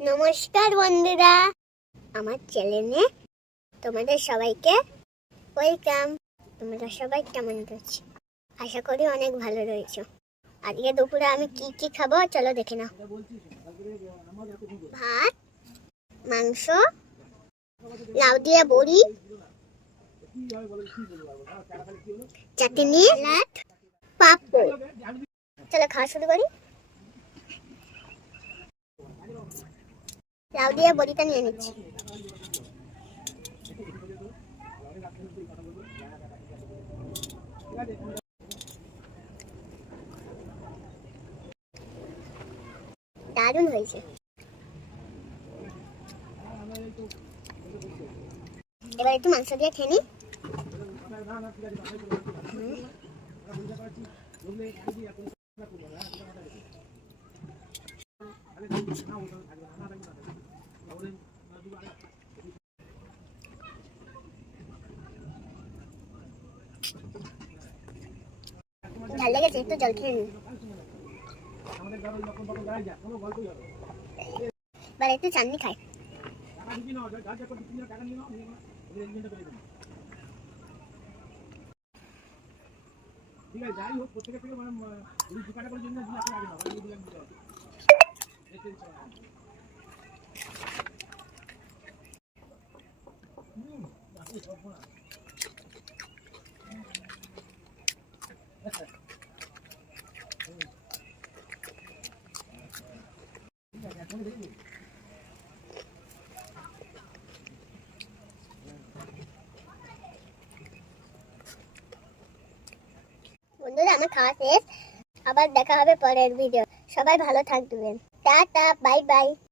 নমস্কার বন্ধুরা, আমার চ্যানেলে তোমাদের সবাইকে ওয়েলকাম। তোমরা সবাই কেমন রয়েছে? আশা করি অনেক ভালো রয়েছে। আজকে দুপুরে আমি কি কি খাবো চলো দেখে নাও। ভাত, মাংস, লাউ দিয়ে বড়ি, চাটনি, সালাদ, পাঁপড়। চলো খাওয়া শুরু করি। লাউ দিয়ে বড়িটা নিয়ে নিচ্ছি। দারুণ হয়েছে। এবার একটু মাংস দিয়ে খেয়ে নিই। ঝাল লেগেছে, একটু জল খেয়ে নিই। এবার একটু চাটনি খাই। ঠিক আছে, যাই হোক প্রত্যেকের থেকে মানে ঠিকানা করে জন্য আপনি আগে না দিলাম দিতে হবে। বন্ধুরা, আমার খাওয়া শেষ। আবার দেখা হবে পরের ভিডিও। সবাই ভালো থাকবেন। Tata, bye bye.